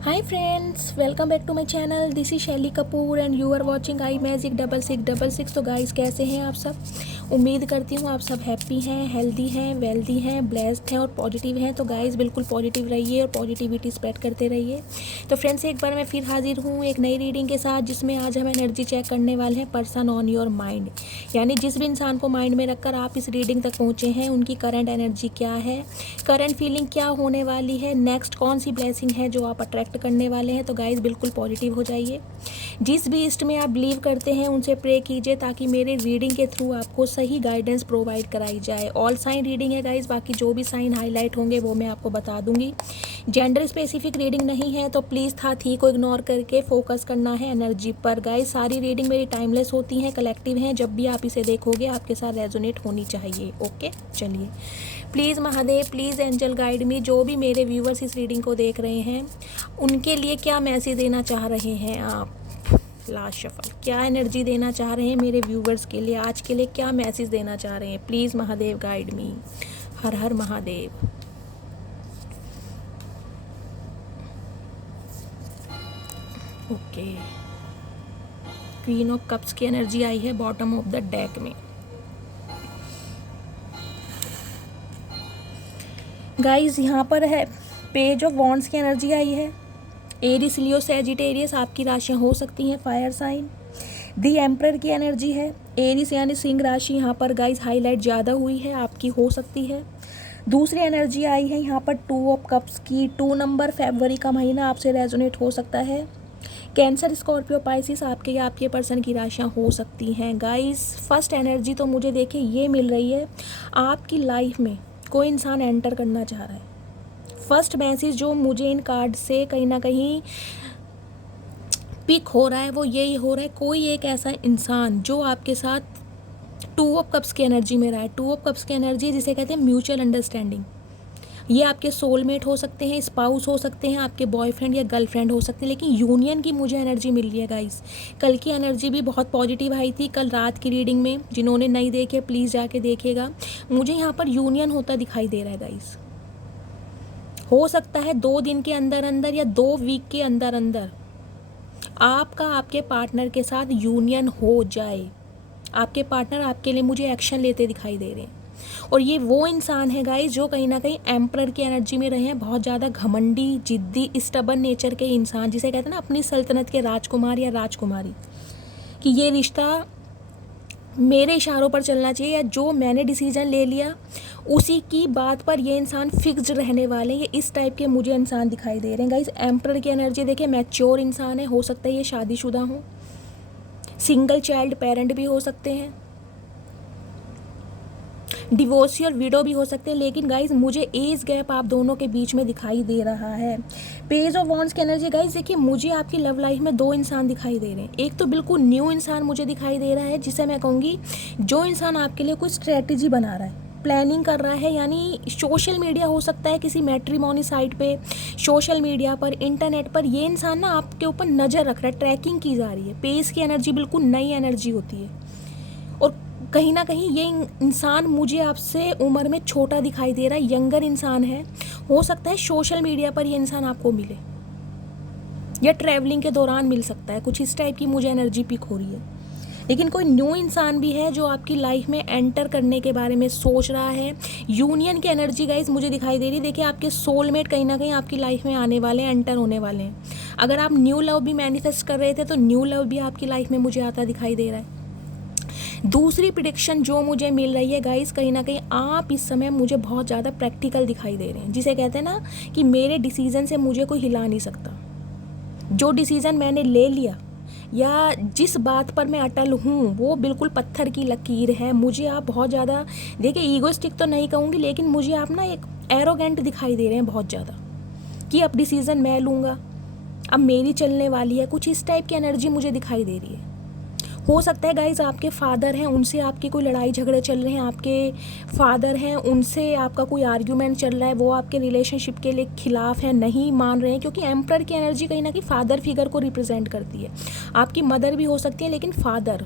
Hi friends, welcome back to my channel. This is Shaily Kapoor and you are watching I magic 6666। तो guys कैसे हैं आप सब। उम्मीद करती हूँ आप सब हैप्पी हैं, हेल्दी हैं, वेल्दी हैं, ब्लेस्ड हैं और पॉजिटिव हैं। तो गाइस बिल्कुल पॉजिटिव रहिए और पॉजिटिविटी स्प्रेड करते रहिए। तो फ्रेंड्स एक बार मैं फिर हाजिर हूँ एक नई रीडिंग के साथ, जिसमें आज हम एनर्जी चेक करने वाले हैं पर्सन ऑन योर माइंड। यानी जिस भी इंसान को माइंड में रखकर आप इस रीडिंग तक पहुँचे हैं, उनकी करंट एनर्जी क्या है, करंट फीलिंग क्या होने वाली है, नेक्स्ट कौन सी ब्लेसिंग है जो आप अट्रैक्ट करने वाले हैं। तो गाइस बिल्कुल पॉजिटिव हो जाइए। जिस भी इष्ट में आप बिलीव करते हैं उनसे प्रे कीजिए, ताकि मेरे रीडिंग के थ्रू आपको सही गाइडेंस प्रोवाइड कराई जाए। ऑल साइन रीडिंग है गाइस, बाकी जो भी साइन हाईलाइट होंगे वो मैं आपको बता दूंगी। जेंडर स्पेसिफिक रीडिंग नहीं है, तो प्लीज़ था थी को इग्नोर करके फोकस करना है एनर्जी पर। गाइस सारी रीडिंग मेरी टाइमलेस होती हैं, कलेक्टिव हैं। जब भी आप इसे देखोगे आपके साथ रेजोनेट होनी चाहिए। ओके चलिए, please Mahadev, please angel guide me. जो भी मेरे व्यूवर्स इस रीडिंग को देख रहे हैं उनके लिए क्या मैसेज देना चाह रहे हैं आप। लास्ट शफल, क्या एनर्जी देना चाह रहे हैं मेरे व्यूवर्स के लिए, आज के लिए क्या मैसेज देना चाह रहे हैं। Please Mahadev guide me. Her her Mahadev. Okay, queen of cups की एनर्जी आई है बॉटम ऑफ द डेक में। गाइस यहाँ पर है पेज ऑफ वॉन्ड्स की एनर्जी आई है। एरिस, लियो, सैजिटेरियस आपकी राशियाँ हो सकती हैं, फायर साइन। दी एम्परर की एनर्जी है। एरिस यानी सिंह राशि यहाँ पर गाइस हाईलाइट ज़्यादा हुई है, आपकी हो सकती है। दूसरी एनर्जी आई है यहाँ पर टू ऑफ कप्स की। 2 नंबर, फरवरी का महीना आपसे रेजोनेट हो सकता है। कैंसर, स्कॉर्पियो, पाइसिस आपके या आपके पर्सन की राशियाँ हो सकती हैं। गाइस फर्स्ट एनर्जी तो मुझे देखिए ये मिल रही है, आपकी लाइफ में कोई इंसान एंटर करना चाह रहा है। फर्स्ट मैसेज जो मुझे इन कार्ड से कहीं ना कहीं पिक हो रहा है वो यही हो रहा है, कोई एक ऐसा इंसान जो आपके साथ 2 ऑफ कप्स की एनर्जी में रहा है। 2 ऑफ कप्स की एनर्जी जिसे कहते हैं म्यूचुअल अंडरस्टैंडिंग। ये आपके सोलमेट हो सकते हैं, स्पाउस हो सकते हैं, आपके बॉयफ्रेंड या गर्लफ्रेंड हो सकते हैं, लेकिन यूनियन की मुझे एनर्जी मिल रही है गाइस। कल की एनर्जी भी बहुत पॉजिटिव आई थी, कल रात की रीडिंग में। जिन्होंने नहीं देखे प्लीज़ जाके देखिएगा। मुझे यहाँ पर यूनियन होता दिखाई दे रहा है गाइस। हो सकता है 2 दिन के अंदर अंदर या 2 वीक के अंदर अंदर आपका आपके पार्टनर के साथ यूनियन हो जाए। आपके पार्टनर आपके लिए मुझे एक्शन लेते दिखाई दे रहे हैं। और ये वो इंसान है गाइस जो कहीं ना कहीं एम्परर की एनर्जी में रहे हैं। बहुत ज़्यादा घमंडी, जिद्दी, स्टबन नेचर के इंसान, जिसे कहते हैं ना अपनी सल्तनत के राजकुमार या राजकुमारी, कि ये रिश्ता मेरे इशारों पर चलना चाहिए, या जो मैंने डिसीजन ले लिया उसी की बात पर ये इंसान फिक्स्ड रहने वाले हैं। ये इस टाइप के मुझे इंसान दिखाई दे रहे हैं गाइस। एम्परर की एनर्जी देखिए, मैच्योर इंसान है, हो सकता है ये शादीशुदा हो, सिंगल चाइल्ड पेरेंट भी हो सकते हैं, डिवोर्सी और विडो भी हो सकते हैं। लेकिन गाइज मुझे एज गैप आप दोनों के बीच में दिखाई दे रहा है। पेज ऑफ वॉन्ड्स की एनर्जी गाइज देखिए, मुझे आपकी लव लाइफ में 2 इंसान दिखाई दे रहे हैं। एक तो बिल्कुल न्यू इंसान मुझे दिखाई दे रहा है, जिसे मैं कहूँगी जो इंसान आपके लिए कोई स्ट्रेटेजी बना रहा है, प्लानिंग कर रहा है। यानी सोशल मीडिया हो सकता है, किसी मैट्रिमोनी साइट पे, सोशल मीडिया पर, इंटरनेट पर ये इंसान ना आपके ऊपर नज़र रख रहा है, ट्रैकिंग की जा रही है। पेज की एनर्जी बिल्कुल नई एनर्जी होती है, और कहीं ना कहीं ये इंसान मुझे आपसे उम्र में छोटा दिखाई दे रहा है, यंगर इंसान है। हो सकता है सोशल मीडिया पर ये इंसान आपको मिले या ट्रैवलिंग के दौरान मिल सकता है, कुछ इस टाइप की मुझे एनर्जी पिक हो रही है। लेकिन कोई न्यू इंसान भी है जो आपकी लाइफ में एंटर करने के बारे में सोच रहा है। यूनियन की एनर्जी गाइस मुझे दिखाई दे रही है। देखिए आपके सोलमेट कहीं ना कहीं आपकी लाइफ में आने वाले हैं, एंटर होने वाले हैं। अगर आप न्यू लव भी मैनिफेस्ट कर रहे थे तो न्यू लव भी आपकी लाइफ में मुझे आता दिखाई दे रहा है। दूसरी प्रिडिक्शन जो मुझे मिल रही है गाइस, कहीं ना कहीं आप इस समय मुझे बहुत ज़्यादा प्रैक्टिकल दिखाई दे रहे हैं, जिसे कहते हैं ना कि मेरे डिसीज़न से मुझे कोई हिला नहीं सकता। जो डिसीज़न मैंने ले लिया या जिस बात पर मैं अटल हूँ वो बिल्कुल पत्थर की लकीर है। मुझे आप बहुत ज़्यादा देखिए, ईगोइस्टिक तो नहीं कहूँगी, लेकिन मुझे आप ना एक एरोगेंट दिखाई दे रहे हैं बहुत ज़्यादा, कि अब डिसीज़न मैं लूँगा, अब मेरी चलने वाली है। कुछ इस टाइप की एनर्जी मुझे दिखाई दे रही है। हो सकता है गाइज आपके फादर हैं, उनसे आपकी कोई लड़ाई झगड़े चल रहे हैं। आपके फादर हैं, उनसे आपका कोई आर्ग्यूमेंट चल रहा है, वो आपके रिलेशनशिप के लिए खिलाफ है, नहीं मान रहे हैं। क्योंकि एम्परर की एनर्जी कहीं ना कहीं फादर फिगर को रिप्रेजेंट करती है। आपकी मदर भी हो सकती है, लेकिन फादर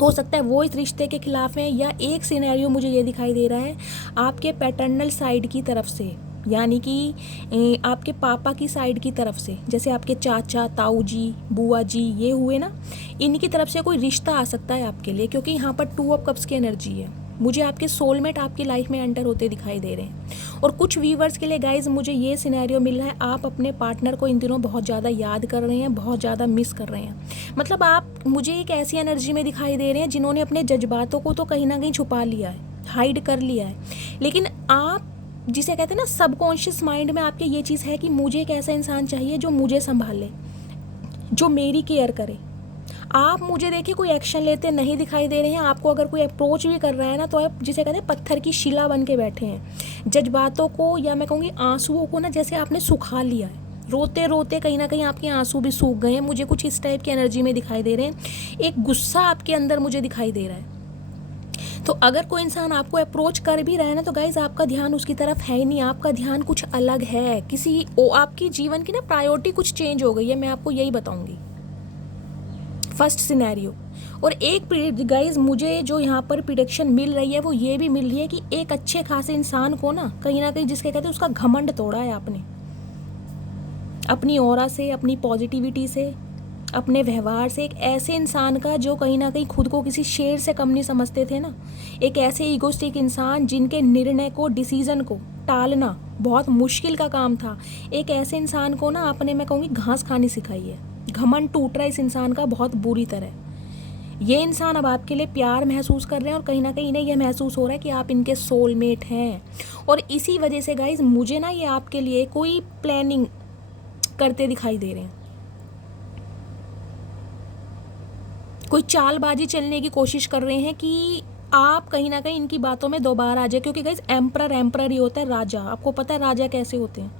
हो सकता है वो इस रिश्ते के खिलाफ हैं। या एक सिनेरियो मुझे ये दिखाई दे रहा है, आपके पैटर्नल साइड की तरफ से यानी कि आपके पापा की साइड की तरफ से, जैसे आपके चाचा, ताऊ जी, बुआ जी ये हुए ना, इनकी तरफ से कोई रिश्ता आ सकता है आपके लिए, क्योंकि यहाँ पर 2 ऑफ कप्स की एनर्जी है। मुझे आपके सोलमेट आपकी लाइफ में एंटर होते दिखाई दे रहे हैं। और कुछ व्यूवर्स के लिए गाइज मुझे ये सिनेरियो मिल रहा है, आप अपने पार्टनर को इन दिनों बहुत ज़्यादा याद कर रहे हैं, बहुत ज़्यादा मिस कर रहे हैं। मतलब आप मुझे एक ऐसी एनर्जी में दिखाई दे रहे हैं जिन्होंने अपने जज्बातों को तो कहीं ना कहीं छुपा लिया है, हाइड कर लिया है, लेकिन आप जिसे कहते हैं ना सबकॉन्शियस माइंड में आपके ये चीज़ है कि मुझे एक ऐसा इंसान चाहिए जो मुझे संभाले, जो मेरी केयर करे। आप मुझे देखिए कोई एक्शन लेते नहीं दिखाई दे रहे हैं। आपको अगर कोई अप्रोच भी कर रहा है ना, तो आप जिसे कहते हैं पत्थर की शिला बन के बैठे हैं। जज्बातों को, या मैं कहूँगी आंसुओं को ना, जैसे आपने सुखा लिया है। रोते रोते कहीं ना कहीं आपके आंसू भी सूख गए हैं। मुझे कुछ इस टाइप की एनर्जी में दिखाई दे रहे हैं। एक गुस्सा आपके अंदर मुझे दिखाई दे रहा है। तो अगर कोई इंसान आपको अप्रोच कर भी रहा है ना, तो गाइज आपका ध्यान उसकी तरफ है ही नहीं, आपका ध्यान कुछ अलग है। आपकी जीवन की ना प्रायोरिटी कुछ चेंज हो गई है, मैं आपको यही बताऊंगी। First scenario. और एक गाइज मुझे जो यहाँ पर प्रिडिक्शन मिल रही है वो ये भी मिल रही है कि एक अच्छे खासे इंसान को ना कहीं जिसके कहते हैं उसका घमंड तोड़ा है आपने, अपनी ऑरा से, अपनी पॉजिटिविटी से, अपने व्यवहार से। एक ऐसे इंसान का जो कहीं ना कहीं खुद को किसी शेर से कम नहीं समझते थे ना, एक ऐसे ईगोस्टिक इंसान जिनके निर्णय को, डिसीजन को टालना बहुत मुश्किल का काम था, एक ऐसे इंसान को ना आपने, मैं कहूँगी, घास खानी सिखाई है। घमंड टूट रहा है इस इंसान का बहुत बुरी तरह। ये इंसान अब आपके लिए प्यार महसूस कर रहे हैं, और कहीं ना कहीं इन्हें यह महसूस हो रहा है कि आप इनके सोलमेट हैं। और इसी वजह से गाइज मुझे ना ये आपके लिए कोई प्लानिंग करते दिखाई दे रहे हैं, कोई चालबाजी चलने की कोशिश कर रहे हैं कि आप कहीं ना कहीं इनकी बातों में दोबारा आ जाए। क्योंकि गाइज एम्परर ही होता है राजा। आपको पता है राजा कैसे होते हैं,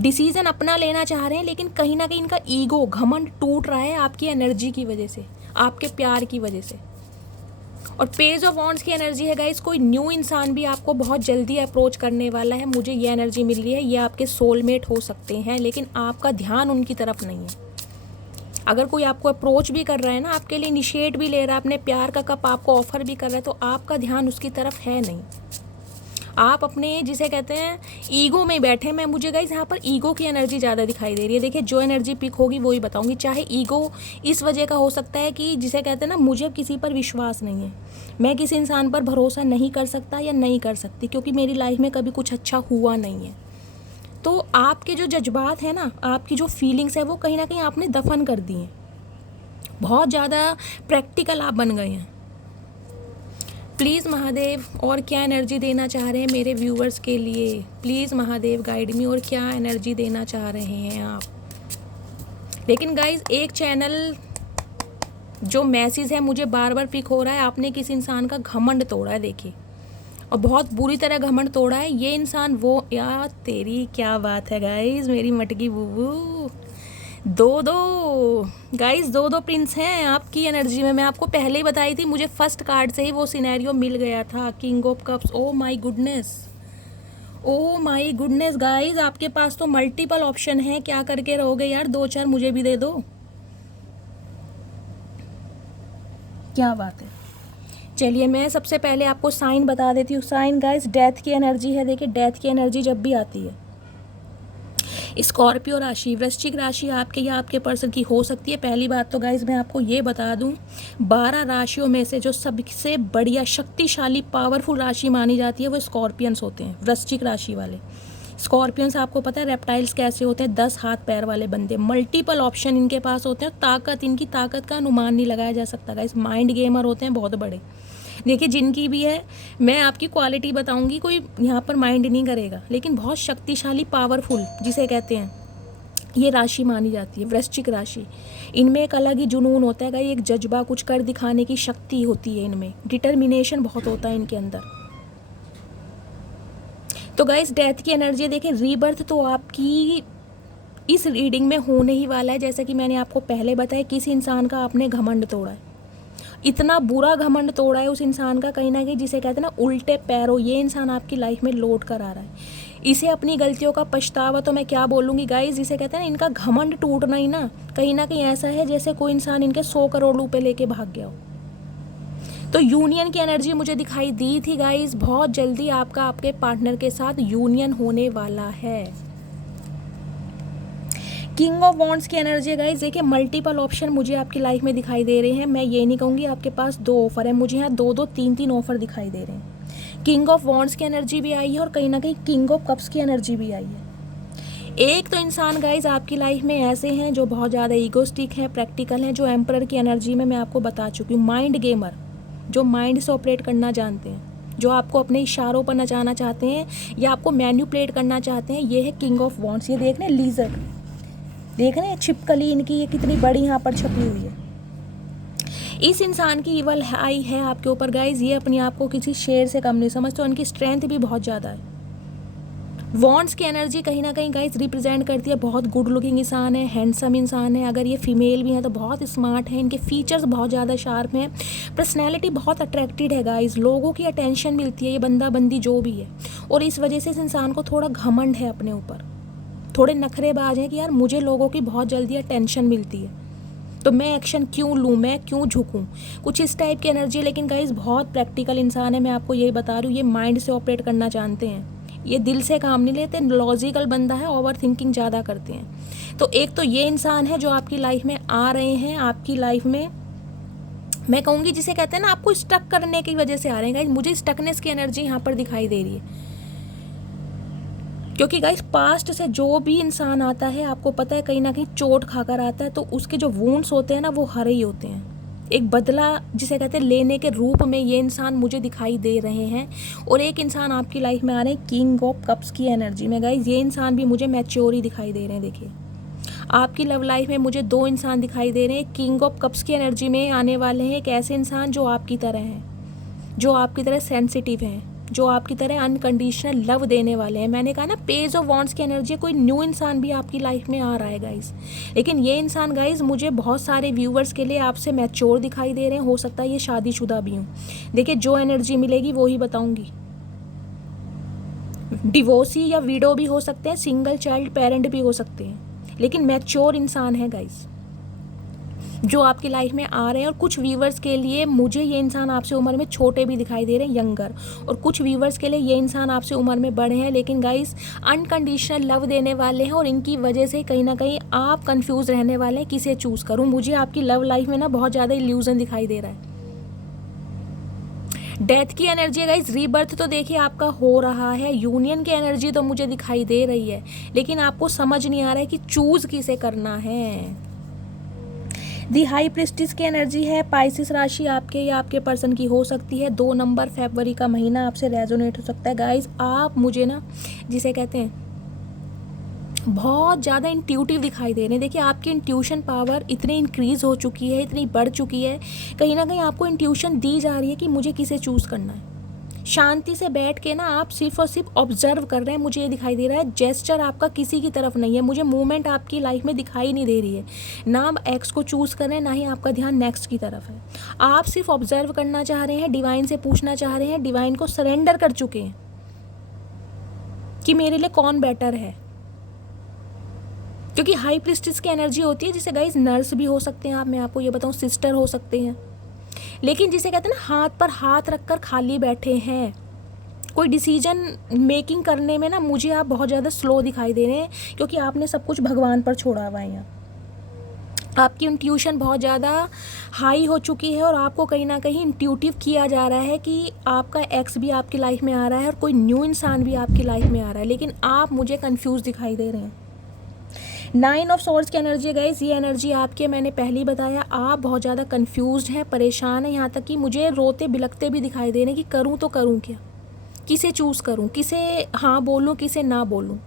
डिसीजन अपना लेना चाह रहे हैं, लेकिन कहीं ना कहीं इनका ईगो, घमंड टूट रहा है आपकी एनर्जी की वजह से, आपके प्यार की वजह से। और पेज ऑफ वॉन्ड्स की एनर्जी है गाइज, कोई न्यू इंसान भी आपको बहुत जल्दी अप्रोच करने वाला है। मुझे ये एनर्जी मिल रही है, ये आपके सोलमेट हो सकते हैं, लेकिन आपका ध्यान उनकी तरफ नहीं है। अगर कोई आपको अप्रोच भी कर रहा है ना, आपके लिए इनिशिएट भी ले रहा है, अपने प्यार का कप आपको ऑफर भी कर रहा है, तो आपका ध्यान उसकी तरफ है नहीं। आप अपने जिसे कहते हैं ईगो में बैठे। मैं मुझे गाइस यहाँ पर ईगो की एनर्जी ज़्यादा दिखाई दे रही है। देखिए जो एनर्जी पिक होगी वही बताऊंगी। चाहे ईगो इस वजह का हो सकता है कि जिसे कहते हैं ना, मुझे किसी पर विश्वास नहीं है, मैं किसी इंसान पर भरोसा नहीं कर सकता या नहीं कर सकती, क्योंकि मेरी लाइफ में कभी कुछ अच्छा हुआ नहीं है। तो आपके जो जज्बात हैं ना, आपकी जो फीलिंग्स है, वो कहीं ना कहीं आपने दफन कर दी हैं। बहुत ज़्यादा प्रैक्टिकल आप बन गए हैं। प्लीज़ महादेव और क्या एनर्जी देना चाह रहे हैं मेरे व्यूवर्स के लिए? प्लीज़ महादेव गाइड मी, और क्या एनर्जी देना चाह रहे हैं आप? लेकिन गाइज एक चैनल जो मैसेज है मुझे बार बार पिक हो रहा है, आपने किसी इंसान का घमंड तोड़ा है, देखिए, और बहुत बुरी तरह घमंड तोड़ा है। ये इंसान वो, यार तेरी क्या बात है गाइज, मेरी मटकी बुबू। दो गाइस, दो प्रिंस हैं आपकी एनर्जी में। मैं आपको पहले ही बताई थी, मुझे फर्स्ट कार्ड से ही वो सिनेरियो मिल गया था, king of cups. Oh my goodness, oh my goodness guys, आपके पास तो मल्टीपल ऑप्शन है। क्या करके रहोगे यार? 2-4 मुझे भी दे दो। क्या बात है। चलिए मैं सबसे पहले आपको साइन बता देती हूँ। साइन गाइस डेथ की एनर्जी है। देखिए डेथ की एनर्जी जब भी आती है, स्कॉर्पियो राशि, वृश्चिक राशि आपके या आपके पर्सन की हो सकती है। पहली बात तो गाइज मैं आपको ये बता दूं, 12 राशियों में से जो सबसे बढ़िया शक्तिशाली पावरफुल राशि मानी जाती है वो स्कॉर्पियंस होते हैं, वृश्चिक राशि वाले। स्कॉर्पियंस आपको पता है रेप्टाइल्स कैसे होते हैं, 10 हाथ पैर वाले बंदे, मल्टीपल ऑप्शन इनके पास होते हैं। ताकत, इनकी ताकत का अनुमान नहीं लगाया जा सकता गाइज। माइंड गेमर होते हैं बहुत बड़े। देखिए जिनकी भी है, मैं आपकी क्वालिटी बताऊंगी, कोई यहाँ पर माइंड नहीं करेगा, लेकिन बहुत शक्तिशाली पावरफुल जिसे कहते हैं ये राशि मानी जाती है, वृश्चिक राशि। इनमें एक अलग ही जुनून होता है, एक जज्बा, कुछ कर दिखाने की शक्ति होती है इनमें, डिटर्मिनेशन बहुत होता है इनके अंदर। तो गाइस डेथ की एनर्जी देखिए, रीबर्थ तो आपकी इस रीडिंग में होने ही वाला है। जैसा कि मैंने आपको पहले बताया, किसी इंसान का आपने घमंड तोड़ा है, इतना बुरा घमंड तोड़ा है उस इंसान का, कहीं ना कहीं जिसे कहते हैं ना उल्टे पैरों, ये इंसान आपकी लाइफ में लौट कर आ रहा है। इसे अपनी गलतियों का पछतावा तो मैं क्या बोलूँगी गाइस, जिसे कहते हैं ना इनका घमंड टूटना ही ना कहीं ऐसा है जैसे कोई इंसान इनके 100 करोड़ रुपए लेके भाग गया हो। तो यूनियन की एनर्जी मुझे दिखाई दी थी गाइस, बहुत जल्दी आपका आपके पार्टनर के साथ यूनियन होने वाला है। किंग ऑफ वॉन्ड्स की एनर्जी है गाइस, देखिए मल्टीपल ऑप्शन मुझे आपकी लाइफ में दिखाई दे रहे हैं। मैं ये नहीं कहूँगी आपके पास 2 ऑफर है, मुझे यहाँ 2-2 3-3 ऑफर दिखाई दे रहे हैं। किंग ऑफ वॉन्ड्स की एनर्जी भी आई है और कहीं ना कहीं किंग ऑफ कप्स की एनर्जी भी आई है। एक तो इंसान गाइज आपकी लाइफ में ऐसे हैं जो बहुत ज़्यादा ईगोस्टिक हैं, प्रैक्टिकल हैं, जो एम्परर की एनर्जी में मैं आपको बता चुकी हूँ। माइंड गेमर, जो माइंड से ऑपरेट करना जानते हैं, जो आपको अपने इशारों पर नचाना चाहते हैं या आपको मैन्युपुलेट करना चाहते हैं, ये है किंग ऑफ वॉन्ड्स। ये देख रहे हैं लीजर्ड, देख रहे हैं छिपकली इनकी, ये कितनी बड़ी यहाँ पर छपी हुई है। इस इंसान की इवल आई है आपके ऊपर गाइज, ये अपने आप को किसी शेर से कम नहीं समझते, उनकी स्ट्रेंथ भी बहुत ज़्यादा है। वॉन्ड्स की एनर्जी कहीं ना कहीं गाइज रिप्रेजेंट करती है बहुत गुड लुकिंग इंसान है, हैंडसम इंसान है। अगर ये फीमेल भी हैं तो बहुत स्मार्ट है, इनके फीचर्स बहुत ज़्यादा शार्प हैं, पर्सनैलिटी बहुत अट्रैक्टेड है गाइज, लोगों की अटेंशन मिलती है, ये बंदा बंदी जो भी है। और इस वजह से इस इंसान को थोड़ा घमंड है अपने ऊपर, थोड़े नखरेबाज हैं कि यार मुझे लोगों की बहुत जल्दी अटेंशन मिलती है तो मैं एक्शन क्यों लूँ, मैं क्यों झुकूँ, कुछ इस टाइप की एनर्जी। लेकिन गाइज बहुत प्रैक्टिकल इंसान है, मैं आपको यही बता रही हूँ। ये माइंड से ऑपरेट करना जानते हैं, ये दिल से काम नहीं लेते, लॉजिकल बंदा है, ओवर थिंकिंग ज़्यादा करते हैं। तो एक तो ये इंसान है जो आपकी लाइफ में आ रहे हैं, आपकी लाइफ में मैं कहूँगी जिसे कहते हैं ना आपको स्टक करने की वजह से आ रहे हैं गाइज। मुझे स्टकनेस की एनर्जी यहाँ पर दिखाई दे रही है, क्योंकि गाइस पास्ट से जो भी इंसान आता है आपको पता है कहीं ना कहीं चोट खाकर आता है, तो उसके जो वुंड्स होते हैं ना वो हरे ही होते हैं। एक बदला जिसे कहते हैं लेने के रूप में ये इंसान मुझे दिखाई दे रहे हैं। और एक इंसान आपकी लाइफ में आ रहे हैं किंग ऑफ कप्स की एनर्जी में गाइस, ये इंसान भी मुझे मैच्योर ही दिखाई दे रहे हैं। देखिए आपकी लव लाइफ में मुझे 2 इंसान दिखाई दे रहे हैं। किंग ऑफ कप्स की एनर्जी में आने वाले हैं एक ऐसे इंसान जो आपकी तरह हैं, जो आपकी तरह सेंसिटिव हैं, जो आपकी तरह अनकंडीशनल लव देने वाले हैं। मैंने कहा ना पेज ऑफ वॉन्ड्स की एनर्जी, कोई न्यू इंसान भी आपकी लाइफ में आ रहा है गाइस। लेकिन ये इंसान गाइस मुझे बहुत सारे व्यूवर्स के लिए आपसे मैच्योर दिखाई दे रहे हैं, हो सकता है ये शादीशुदा भी हूँ। देखिए जो एनर्जी मिलेगी वो ही बताऊँगी। डिवोर्सी या विडो भी हो सकते हैं, सिंगल चाइल्ड पेरेंट भी हो सकते हैं, लेकिन मैच्योर इंसान है गाइस जो आपकी लाइफ में आ रहे हैं। और कुछ व्यूवर्स के लिए मुझे ये इंसान आपसे उम्र में छोटे भी दिखाई दे रहे हैं, यंगर। और कुछ व्यूवर्स के लिए ये इंसान आपसे उम्र में बड़े हैं, लेकिन गाइस अनकंडीशनल लव देने वाले हैं। और इनकी वजह से कहीं ना कहीं आप कंफ्यूज रहने वाले हैं किसे चूज़ करूं। मुझे आपकी लव लाइफ में ना बहुत ज़्यादा इल्यूजन दिखाई दे रहा है। डेथ की एनर्जी है गाइस, रीबर्थ तो देखिए आपका हो रहा है। यूनियन की एनर्जी तो मुझे दिखाई दे रही है, लेकिन आपको समझ नहीं आ रहा है कि चूज़ किसे करना है। दी हाई प्रिस्टिस की एनर्जी है, पाइसिस राशि आपके या आपके पर्सन की हो सकती है। 2 नंबर फरवरी का महीना आपसे रेजोनेट हो सकता है गाइस। आप मुझे ना जिसे कहते हैं बहुत ज़्यादा इंट्यूटिव दिखाई दे रहे हैं। देखिए आपकी इंट्यूशन पावर इतनी इंक्रीज़ हो चुकी है, इतनी बढ़ चुकी है, कहीं ना कहीं आपको इंट्यूशन दी जा रही है कि मुझे किसे चूज़ करना है। शांति से बैठ के ना आप सिर्फ और सिर्फ ऑब्जर्व कर रहे हैं, मुझे ये दिखाई दे रहा है। जेस्चर आपका किसी की तरफ नहीं है, मुझे मूवमेंट आपकी लाइफ में दिखाई नहीं दे रही है। ना आप एक्स को चूज़ कर रहे हैं, ना ही आपका ध्यान नेक्स्ट की तरफ है। आप सिर्फ ऑब्जर्व करना चाह रहे हैं, डिवाइन से पूछना चाह रहे हैं, डिवाइन को सरेंडर कर चुके हैं कि मेरे लिए कौन बेटर है। क्योंकि हाई प्रिस्टिस की एनर्जी होती है जिसे गाइस नर्स भी हो सकते हैं आप, मैं आपको ये बताऊँ सिस्टर हो सकते हैं, लेकिन जिसे कहते हैं ना हाथ पर हाथ रखकर खाली बैठे हैं। कोई डिसीजन मेकिंग करने में ना मुझे आप बहुत ज़्यादा स्लो दिखाई दे रहे हैं, क्योंकि आपने सब कुछ भगवान पर छोड़ा हुआ है। यहाँ आपकी इंट्यूशन बहुत ज़्यादा हाई हो चुकी है और आपको कहीं ना कहीं इंट्यूटिव किया जा रहा है कि आपका एक्स भी आपकी लाइफ में आ रहा है और कोई न्यू इंसान भी आपकी लाइफ में आ रहा है, लेकिन आप मुझे कंफ्यूज दिखाई दे रहे हैं। 9 ऑफ सोर्ड्स की एनर्जी गाइस, ये एनर्जी आपकी है, मैंने पहले ही बताया। आप बहुत ज़्यादा कंफ्यूज्ड हैं, परेशान हैं, यहाँ तक कि मुझे रोते बिलखते भी दिखाई दे रहे हैं कि करूँ तो करूँ क्या, किसे चूज़ करूँ, किसे हाँ बोलूँ, किसे ना बोलूँ,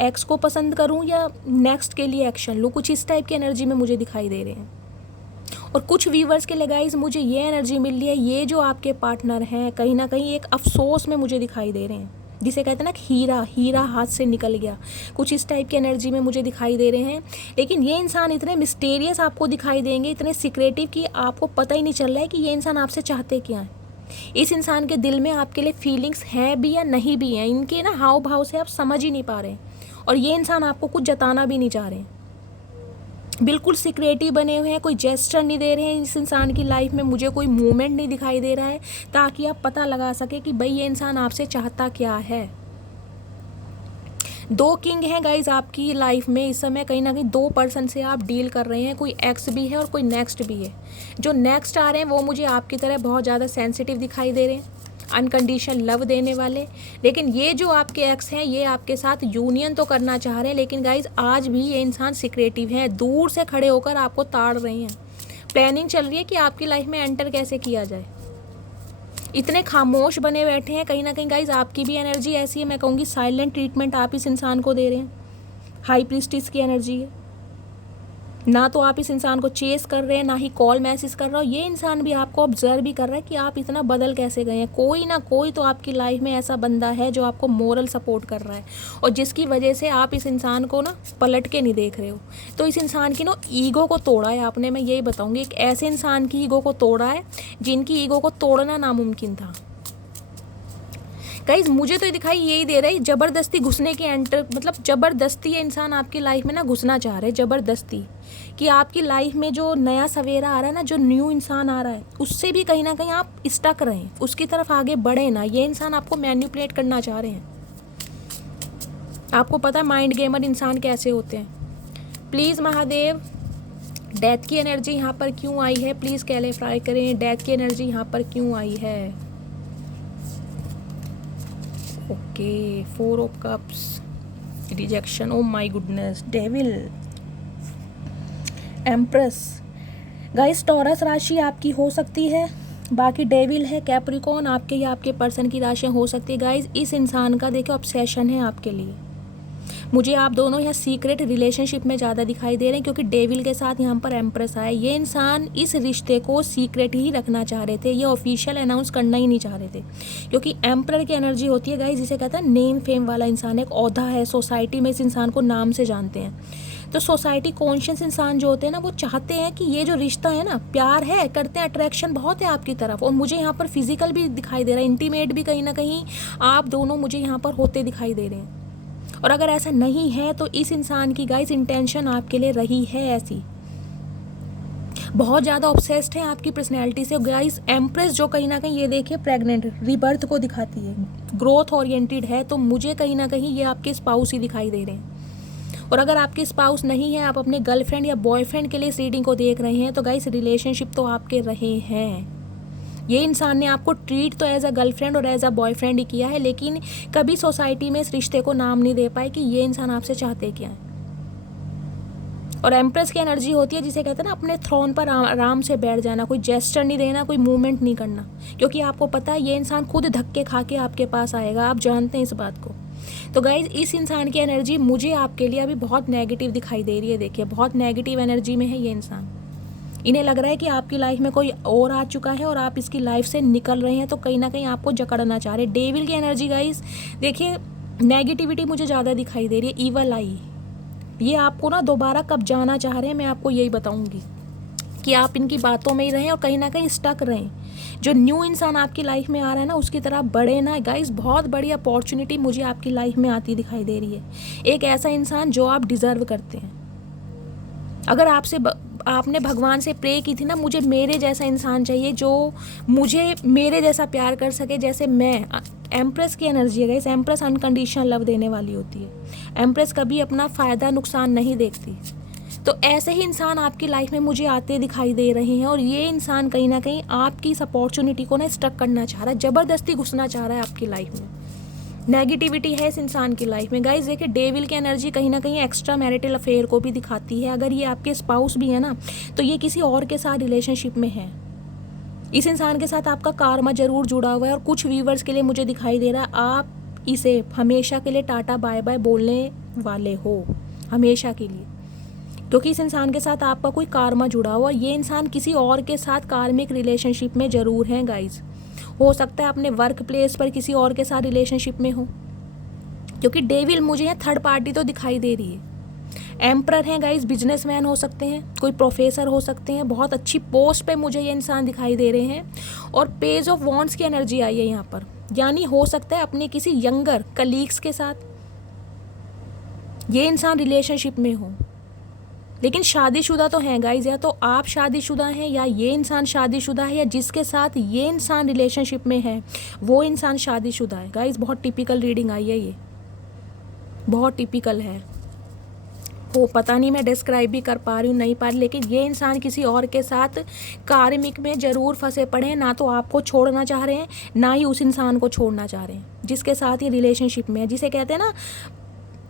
एक्स को पसंद करूँ या नेक्स्ट के लिए एक्शन लूँ। कुछ इस टाइप की एनर्जी में मुझे दिखाई दे रहे हैं। और कुछ व्यूवर्स के लिए गाइस मुझे ये एनर्जी मिल रही है, ये जो आपके पार्टनर हैं कहीं ना कहीं एक अफसोस में मुझे दिखाई दे रहे हैं, जिसे कहते हैं ना हीरा हाथ से निकल गया। कुछ इस टाइप की एनर्जी में मुझे दिखाई दे रहे हैं। लेकिन ये इंसान इतने मिस्टीरियस आपको दिखाई देंगे, इतने सीक्रेटिव कि आपको पता ही नहीं चल रहा है कि ये इंसान आपसे चाहते क्या है। इस इंसान के दिल में आपके लिए फीलिंग्स है भी या नहीं भी हैं, इनके ना हाव भाव से आप समझ ही नहीं पा रहे हैं। और ये इंसान आपको कुछ जताना भी नहीं चाह रहे हैं। बिल्कुल सिक्रेटिव बने हुए हैं, कोई जेस्चर नहीं दे रहे हैं इस इंसान की लाइफ में, मुझे कोई मूवमेंट नहीं दिखाई दे रहा है, ताकि आप पता लगा सके कि भाई ये इंसान आपसे चाहता क्या है। दो किंग हैं गाइज आपकी लाइफ में इस समय, कहीं ना कहीं दो पर्सन से आप डील कर रहे हैं, कोई एक्स भी है और कोई नेक्स्ट भी है। जो नेक्स्ट आ रहे हैं वो मुझे आपकी तरह बहुत ज़्यादा सेंसिटिव दिखाई दे रहे हैं, अनकंडीशनल लव देने वाले। लेकिन ये जो आपके एक्स हैं ये आपके साथ यूनियन तो करना चाह रहे हैं, लेकिन गाइज आज भी ये इंसान सिक्रेटिव हैं, दूर से खड़े होकर आपको ताड़ रहे हैं। प्लानिंग चल रही है कि आपकी लाइफ में एंटर कैसे किया जाए। इतने खामोश बने बैठे हैं, कहीं ना कहीं गाइज आपकी भी एनर्जी ऐसी है, मैं कहूँगी साइलेंट ट्रीटमेंट आप इस इंसान को दे रहे हैं। हाई प्रीस्टिस की एनर्जी है, ना तो आप इस इंसान को चेस कर रहे हैं, ना ही कॉल मैसेज कर रहे हो। ये इंसान भी आपको ऑब्जर्व भी कर रहा है कि आप इतना बदल कैसे गए हैं। कोई ना कोई तो आपकी लाइफ में ऐसा बंदा है जो आपको मोरल सपोर्ट कर रहा है, और जिसकी वजह से आप इस इंसान को ना पलट के नहीं देख रहे हो। तो इस इंसान की ना ईगो को तोड़ा है आपने, मैं यही बताऊँगी, एक ऐसे इंसान की ईगो को तोड़ा है जिनकी ईगो को तोड़ना नामुमकिन था। गाइज मुझे तो दिखाई यही दे रहा है, ज़बरदस्ती घुसने के एंटर, मतलब ज़बरदस्ती ये इंसान आपकी लाइफ में ना घुसना चाह रहे हैं, ज़बरदस्ती, कि आपकी लाइफ में जो नया सवेरा आ रहा है ना, जो न्यू इंसान आ रहा है, उससे भी कहीं ना कहीं आप स्टक रहें, उसकी तरफ आगे बढ़े ना। ये इंसान आपको मैनिपुलेट करना चाह रहे हैं। आपको पता है माइंड गेमर इंसान कैसे होते हैं। प्लीज़ महादेव, डेथ की एनर्जी यहाँ पर क्यों आई है, प्लीज़ क्लैरिफाई करें, डेथ की एनर्जी यहाँ पर क्यों आई है। Okay, 4 of cups, rejection, oh my goodness, devil, empress. Guys taurus राशि आपकी हो सकती है, बाकी डेविल है, कैप्रिकॉर्न आपके या आपके पर्सन की राशियाँ हो सकती है। गाइस इस इंसान का देखिए ऑब्सेशन है आपके लिए। मुझे आप दोनों यहाँ सीक्रेट रिलेशनशिप में ज़्यादा दिखाई दे रहे हैं, क्योंकि डेविल के साथ यहाँ पर एम्प्रेस आया। ये इंसान इस रिश्ते को सीक्रेट ही रखना चाह रहे थे, ये ऑफिशियल अनाउंस करना ही नहीं चाह रहे थे, क्योंकि एम्परर की एनर्जी होती है गाइस, जिसे कहते हैं नेम फेम वाला इंसान, एक ओहदा है सोसाइटी में, इस इंसान को नाम से जानते हैं। तो सोसाइटी कॉन्शियस इंसान जो होते हैं ना, वो चाहते हैं कि ये जो रिश्ता है ना, प्यार है, करते हैं, अट्रैक्शन बहुत है आपकी तरफ, और मुझे यहाँ पर फिजिकल भी दिखाई दे रहा है, इंटीमेट भी कहीं ना कहीं आप दोनों मुझे यहाँ पर होते दिखाई दे रहे हैं। और अगर ऐसा नहीं है तो इस इंसान की गाइस इंटेंशन आपके लिए रही है ऐसी, बहुत ज़्यादा ऑब्सेस्ड है आपकी पर्सनैलिटी से। गाइस एम्प्रेस जो कहीं ना कहीं ये देखिए प्रेग्नेंट रिबर्थ को दिखाती है, ग्रोथ ओरिएंटेड है, तो मुझे कहीं ना कहीं ये आपके स्पाउस ही दिखाई दे रहे हैं। और अगर आपके स्पाउस नहीं है, आप अपने गर्लफ्रेंड या बॉयफ्रेंड के लिए इस रीडिंग को देख रहे हैं, तो गाइस रिलेशनशिप तो आपके रहे हैं। ये इंसान ने आपको ट्रीट तो एज अ गर्लफ्रेंड और एज अ बॉयफ्रेंड ही किया है, लेकिन कभी सोसाइटी में इस रिश्ते को नाम नहीं दे पाए कि ये इंसान आपसे चाहते क्या है। और एम्प्रेस की एनर्जी होती है, जिसे कहते हैं ना अपने थ्रोन पर आराम से बैठ जाना, कोई जेस्चर नहीं देना, कोई मूवमेंट नहीं करना, क्योंकि आपको पता है ये इंसान खुद धक्के खा के आपके पास आएगा, आप जानते हैं इस बात को। तो गाइज इस इंसान की एनर्जी मुझे आपके लिए अभी बहुत नेगेटिव दिखाई दे रही है। देखिए बहुत नेगेटिव एनर्जी में है ये इंसान। इन्हें लग रहा है कि आपकी लाइफ में कोई और आ चुका है और आप इसकी लाइफ से निकल रहे हैं, तो कहीं ना कहीं आपको जकड़ना चाह रहे हैं। डेविल की एनर्जी गाइस देखिए, नेगेटिविटी मुझे ज़्यादा दिखाई दे रही है, ईवल आई, ये आपको ना दोबारा कब जाना चाह रहे हैं, मैं आपको यही बताऊंगी कि आप इनकी बातों में ही रहें और कहीं ना कहीं स्टक रहें। जो न्यू इंसान आपकी लाइफ में आ रहा है ना, उसकी तरह बढ़े ना गाइस। बहुत बड़ी अपॉर्चुनिटी मुझे आपकी लाइफ में आती दिखाई दे रही है, एक ऐसा इंसान जो आप डिज़र्व करते हैं। अगर आपने भगवान से प्रे की थी ना, मुझे मेरे जैसा इंसान चाहिए जो मुझे मेरे जैसा प्यार कर सके जैसे मैं। एम्प्रेस की एनर्जी है गाइस, एम्प्रेस अनकंडीशनल लव देने वाली होती है। एम्प्रेस कभी अपना फ़ायदा नुकसान नहीं देखती। तो ऐसे ही इंसान आपकी लाइफ में मुझे आते दिखाई दे रहे हैं, और ये इंसान कहीं ना कहीं आपकी इस अपॉर्चुनिटी को ना स्टक करना चाह रहा है, ज़बरदस्ती घुसना चाह रहा है आपकी लाइफ में। नेगेटिविटी है इस इंसान की लाइफ में। गाइस देखिए डेविल की एनर्जी कहीं ना कहीं एक्स्ट्रा मैरिटल अफेयर को भी दिखाती है। अगर ये आपके स्पाउस भी है ना, तो ये किसी और के साथ रिलेशनशिप में है। इस इंसान के साथ आपका कार्मा जरूर जुड़ा हुआ है, और कुछ व्यूवर्स के लिए मुझे दिखाई दे रहा है आप इसे हमेशा के लिए टाटा बाय बाय बोलने वाले हो, हमेशा के लिए, क्योंकि इस इंसान के साथ आपका कोई कार्मा जुड़ा हुआ। ये इंसान किसी और के साथ कार्मिक रिलेशनशिप में ज़रूर है गाइज। हो सकता है अपने वर्क प्लेस पर किसी और के साथ रिलेशनशिप में हो, क्योंकि डेविल मुझे यहाँ थर्ड पार्टी तो दिखाई दे रही है। एम्परर हैं गाइस, बिजनेसमैन हो सकते हैं, कोई प्रोफेसर हो सकते हैं, बहुत अच्छी पोस्ट पे मुझे ये इंसान दिखाई दे रहे हैं। और पेज ऑफ वॉन्ड्स की एनर्जी आई है यहाँ पर, यानी हो सकता है अपने किसी यंगर कलीग्स के साथ ये इंसान रिलेशनशिप में हो। लेकिन शादीशुदा तो हैं गाइज, या तो आप शादीशुदा हैं या ये इंसान शादीशुदा है, या जिसके साथ ये इंसान रिलेशनशिप में है वो इंसान शादीशुदा है। गाइज बहुत टिपिकल रीडिंग आई है, ये बहुत टिपिकल है। वो पता नहीं मैं डिस्क्राइब भी कर पा रही हूँ नहीं पा रही, लेकिन ये इंसान किसी और के साथ कार्मिक में ज़रूर फंसे पड़े हैं। ना तो आपको छोड़ना चाह रहे हैं, ना ही उस इंसान को छोड़ना चाह रहे हैं जिसके साथ ये रिलेशनशिप में है। जिसे कहते हैं ना,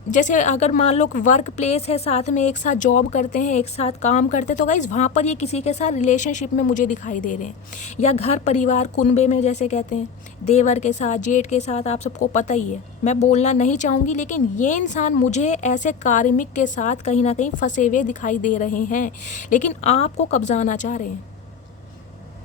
जैसे अगर मान लो वर्क प्लेस है, साथ में एक साथ जॉब करते हैं, एक साथ काम करते हैं, तो गाइज वहाँ पर ये किसी के साथ रिलेशनशिप में मुझे दिखाई दे रहे हैं। या घर परिवार कुनबे में, जैसे कहते हैं देवर के साथ, जेठ के साथ, आप सबको पता ही है, मैं बोलना नहीं चाहूँगी, लेकिन ये इंसान मुझे ऐसे कार्मिक के साथ कहीं ना कहीं फंसे हुए दिखाई दे रहे हैं। लेकिन आपको कब्जाना चाह रहे हैं,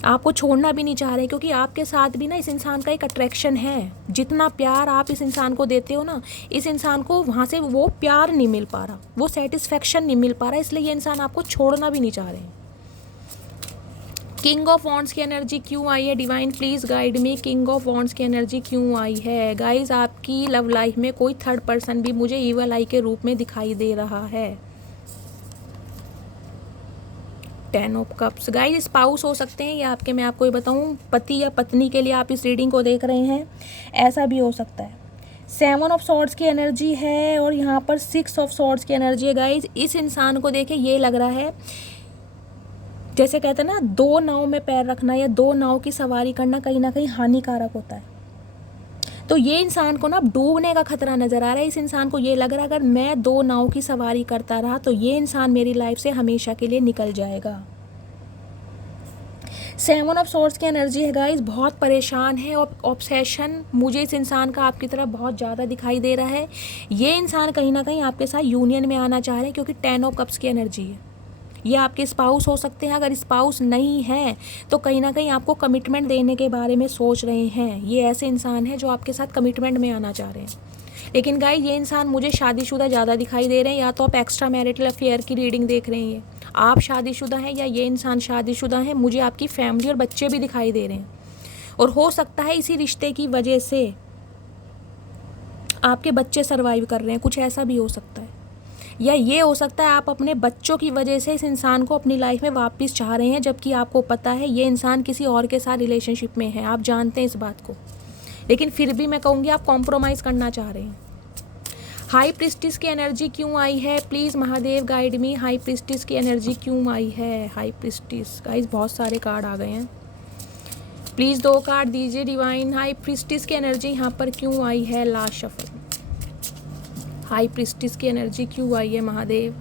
आपको छोड़ना भी नहीं चाह रहे, क्योंकि आपके साथ भी ना इस इंसान का एक अट्रैक्शन है। जितना प्यार आप इस इंसान को देते हो ना, इस इंसान को वहाँ से वो प्यार नहीं मिल पा रहा, वो सेटिस्फेक्शन नहीं मिल पा रहा, इसलिए ये इंसान आपको छोड़ना भी नहीं चाह रहे। किंग ऑफ वॉन्ड्स की एनर्जी क्यों आई है? Divine please guide me, king of wands की एनर्जी क्यों आई है? गाइज आपकी लव लाइफ में कोई थर्ड पर्सन भी मुझे ईवल आई के रूप में दिखाई दे रहा है। 10 ऑफ कप्स, गाइस स्पाउस हो सकते हैं या आपके, मैं आपको ये बताऊं, पति या पत्नी के लिए आप इस रीडिंग को देख रहे हैं, ऐसा भी हो सकता है। 7 ऑफ सॉर्ड्स की एनर्जी है और यहाँ पर 6 ऑफ सॉर्ड्स की एनर्जी है। गाइस इस इंसान को देखे ये लग रहा है, जैसे कहते हैं ना, दो नाव में पैर रखना या दो नाव की सवारी करना कहीं ना कहीं हानिकारक होता है। तो ये इंसान को ना डूबने का खतरा नज़र आ रहा है। इस इंसान को ये लग रहा है अगर मैं दो नाव की सवारी करता रहा तो ये इंसान मेरी लाइफ से हमेशा के लिए निकल जाएगा। 7 ऑफ सोर्ड्स की एनर्जी है गाइस, बहुत परेशान है और ऑब्सेशन मुझे इस इंसान का आपकी तरफ बहुत ज़्यादा दिखाई दे रहा है। ये इंसान कहीं ना कहीं आपके साथ यूनियन में आना चाह रहे हैं, क्योंकि 10 ऑफ कप्स की एनर्जी है। ये आपके स्पाउस हो सकते हैं, अगर स्पाउस नहीं है तो कहीं ना कहीं आपको कमिटमेंट देने के बारे में सोच रहे हैं। ये ऐसे इंसान हैं जो आपके साथ कमिटमेंट में आना चाह रहे हैं। लेकिन गाइस ये इंसान मुझे शादीशुदा ज़्यादा दिखाई दे रहे हैं, या तो आप एक्स्ट्रा मैरिटल अफेयर की रीडिंग देख रहे हैं, आप शादीशुदा हैं या ये इंसान शादीशुदा है। मुझे आपकी फैमिली और बच्चे भी दिखाई दे रहे हैं, और हो सकता है इसी रिश्ते की वजह से आपके बच्चे सर्वाइव कर रहे हैं, कुछ ऐसा भी हो सकता है। या ये हो सकता है आप अपने बच्चों की वजह से इस इंसान को अपनी लाइफ में वापस चाह रहे हैं, जबकि आपको पता है ये इंसान किसी और के साथ रिलेशनशिप में है, आप जानते हैं इस बात को, लेकिन फिर भी मैं कहूँगी आप कॉम्प्रोमाइज़ करना चाह रहे हैं। हाई प्रिस्टिस की एनर्जी क्यों आई है? Please Mahadev guide me, high priestess की एनर्जी क्यों आई है? हाई प्रिस्टिस, गाइस बहुत सारे कार्ड आ गए हैं, प्लीज़ 2 कार्ड दीजिए डिवाइन। हाई प्रिस्टिस की एनर्जी यहाँ पर क्यों आई है? Last shuffle. हाई प्रिस्टिस की एनर्जी क्यों आई है महादेव?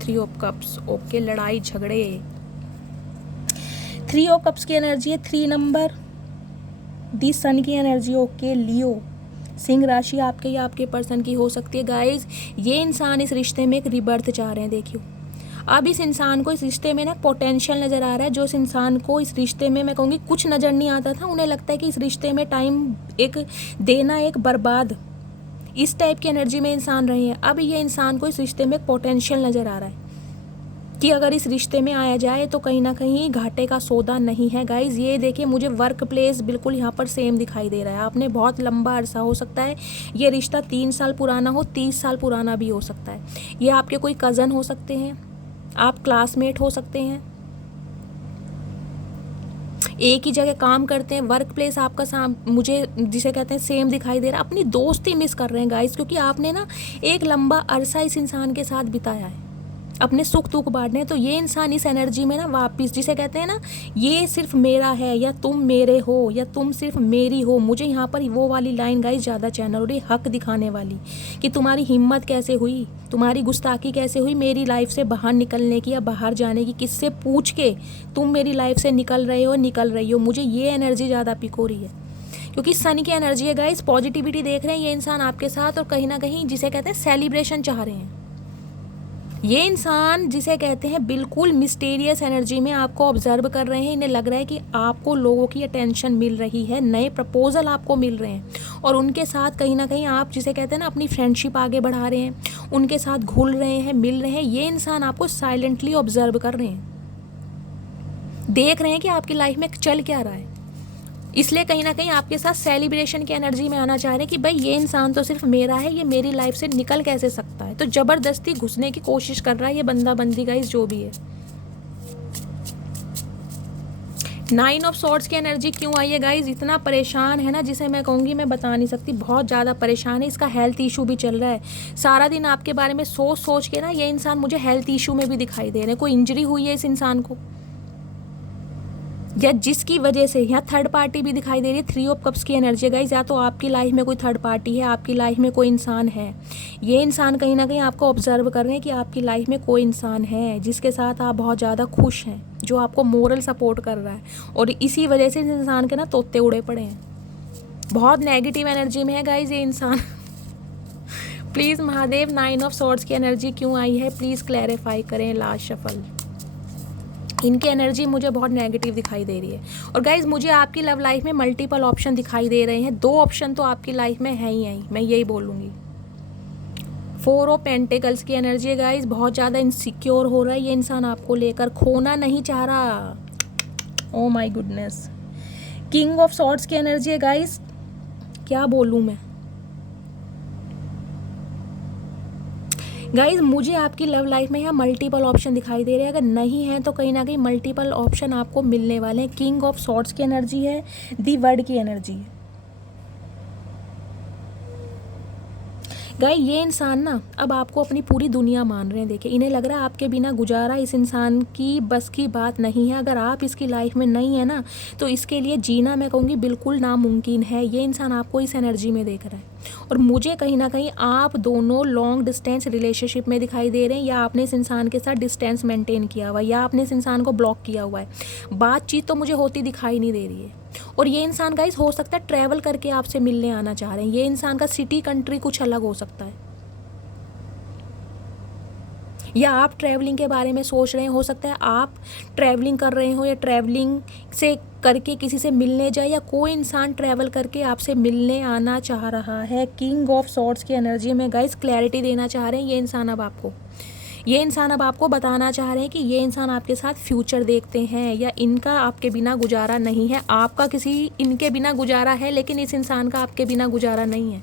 3 ऑफ कप्स, ओके, लड़ाई झगड़े। 3 ऑफ कप्स की एनर्जी है, 3 नंबर। दी सन की एनर्जी, ओके, लियो, सिंह राशि आपके या आपके पर्सन की हो सकती है। गाइज ये इंसान इस रिश्ते में एक रिबर्थ चाह रहे हैं। देखियो अब इस इंसान को इस रिश्ते में ना पोटेंशियल नज़र आ रहा है। जो इस इंसान को इस रिश्ते में, मैं कहूँगी, कुछ नज़र नहीं आता था, उन्हें लगता है कि इस रिश्ते में टाइम एक देना एक बर्बाद, इस टाइप की एनर्जी में इंसान रहे हैं। अब ये इंसान को इस रिश्ते में एक पोटेंशियल नज़र आ रहा है कि अगर इस रिश्ते में आया जाए तो कहीं ना कहीं घाटे का सौदा नहीं है। गाइज ये देखिए मुझे वर्क प्लेस बिल्कुल यहाँ पर सेम दिखाई दे रहा है। आपने बहुत लंबा अरसा, हो सकता है ये रिश्ता 3 साल पुराना हो, 30 साल पुराना भी हो सकता है। ये आपके कोई कज़न हो सकते हैं, आप क्लासमेट हो सकते हैं, एक ही जगह काम करते हैं, वर्क प्लेस आपका मुझे जिसे कहते हैं सेम दिखाई दे रहा है। अपनी दोस्ती मिस कर रहे हैं गाइस, क्योंकि आपने ना एक लंबा अरसा इस इंसान के साथ बिताया है, अपने सुख दुख बांटने। तो ये इंसान इस एनर्जी में ना वापस, जिसे कहते हैं ना, ये सिर्फ मेरा है या तुम मेरे हो या तुम सिर्फ मेरी हो। मुझे यहाँ पर वो वाली लाइन गाइस ज़्यादा चैनल हो रही, हक दिखाने वाली, कि तुम्हारी हिम्मत कैसे हुई, तुम्हारी गुस्ताखी कैसे हुई मेरी लाइफ से बाहर निकलने की या बाहर जाने की, किससे पूछ के तुम मेरी लाइफ से निकल रही हो। मुझे ये एनर्जी ज़्यादा पिक हो रही है, क्योंकि सन की एनर्जी है गाइस, पॉजिटिविटी देख रहे हैं ये इंसान आपके साथ, और कहीं ना कहीं जिसे कहते हैं सेलिब्रेशन चाह रहे हैं। ये इंसान जिसे कहते हैं बिल्कुल मिस्टीरियस एनर्जी में आपको ऑब्जर्व कर रहे हैं। इन्हें लग रहा है कि आपको लोगों की अटेंशन मिल रही है, नए प्रपोजल आपको मिल रहे हैं, और उनके साथ कहीं ना कहीं आप जिसे कहते हैं ना अपनी फ्रेंडशिप आगे बढ़ा रहे हैं, उनके साथ घुल रहे हैं, मिल रहे हैं। ये इंसान आपको साइलेंटली ऑब्जर्व कर रहे हैं, देख रहे हैं कि आपकी लाइफ में चल क्या रहा है। इसलिए कहीं ना कहीं आपके साथ सेलिब्रेशन की एनर्जी में आना चाह रहे हैं कि भाई ये इंसान तो सिर्फ मेरा है, ये मेरी लाइफ से निकल कैसे सकता है। तो ज़बरदस्ती घुसने की कोशिश कर रहा है ये बंदा बंदी गाइस जो भी है। 9 ऑफ सॉर्ड्स की एनर्जी क्यों आई है गाइज? इतना परेशान है ना, जिसे मैं कहूँगी मैं बता नहीं सकती, बहुत ज़्यादा परेशान है। इसका हेल्थ इशू भी चल रहा है। सारा दिन आपके बारे में सोच सोच के ना ये इंसान मुझे हेल्थ इशू में भी दिखाई दे रहे हैं। कोई इंजरी हुई है इस इंसान को, या जिसकी वजह से यहाँ थर्ड पार्टी भी दिखाई दे रही है। 3 ऑफ कप्स की एनर्जी गाइज, या तो आपकी लाइफ में कोई थर्ड पार्टी है, आपकी लाइफ में कोई इंसान है। ये इंसान कहीं ना कहीं आपको ऑब्जर्व कर रहे हैं कि आपकी लाइफ में कोई इंसान है जिसके साथ आप बहुत ज़्यादा खुश हैं, जो आपको मोरल सपोर्ट कर रहा है, और इसी वजह से इस इंसान के ना तोते उड़े पड़े हैं। बहुत नेगेटिव एनर्जी में है गाइज ये इंसान। प्लीज़ महादेव 9 ऑफ सॉर्ड्स की एनर्जी क्यों आई है, प्लीज़ क्लैरिफाई करें। लास्ट शफल, इनकी एनर्जी मुझे बहुत नेगेटिव दिखाई दे रही है। और गाइज मुझे आपकी लव लाइफ में मल्टीपल ऑप्शन दिखाई दे रहे हैं। 2 ऑप्शन तो आपकी लाइफ में है ही, मैं यही बोलूँगी। 4 ऑफ पेंटिकल्स की एनर्जी है गाइज, बहुत ज़्यादा इनसिक्योर हो रहा है ये इंसान आपको लेकर, खोना नहीं चाह रहा। Oh my goodness. King of swords की एनर्जी है गाइज, क्या बोलूँ मैं गाइज, मुझे आपकी लव लाइफ में यहाँ मल्टीपल ऑप्शन दिखाई दे रहे हैं। अगर नहीं है तो कहीं ना कहीं मल्टीपल ऑप्शन आपको मिलने वाले हैं। किंग ऑफ सॉर्ड्स की एनर्जी है, दी वर्ड की एनर्जी है। गाइस ये इंसान ना अब आपको अपनी पूरी दुनिया मान रहे हैं। देखिए इन्हें लग रहा है आपके बिना गुजारा इस इंसान की बस की बात नहीं है। अगर आप इसकी लाइफ में नहीं है ना तो इसके लिए जीना मैं कहूँगी बिल्कुल नामुमकिन है। ये इंसान आपको इस एनर्जी में देख रहा है, और मुझे कहीं ना कहीं आप दोनों लॉन्ग डिस्टेंस रिलेशनशिप में दिखाई दे रहे हैं, या आपने इस इंसान के साथ डिस्टेंस मेंटेन किया हुआ है, या आपने इस इंसान को ब्लॉक किया हुआ है। बातचीत तो मुझे होती दिखाई नहीं दे रही है। और ये इंसान गाइस हो सकता है ट्रैवल करके आपसे मिलने आना चाह रहे हैं। ये इंसान का सिटी कंट्री कुछ अलग हो सकता है, या आप ट्रैवलिंग के बारे में सोच रहे हैं। हो सकता है आप ट्रैवलिंग कर रहे हो, या ट्रैवलिंग से करके किसी से मिलने जाए, या कोई इंसान ट्रैवल करके आपसे मिलने आना चाह रहा है। किंग ऑफ सॉर्ड्स की एनर्जी में गाइस क्लैरिटी देना चाह रहे हैं ये इंसान अब आपको बताना चाह रहे हैं कि ये इंसान आपके साथ फ्यूचर देखते हैं, या इनका आपके बिना गुजारा नहीं है। आपका इनके बिना गुजारा है, लेकिन इस इंसान का आपके बिना गुजारा नहीं है।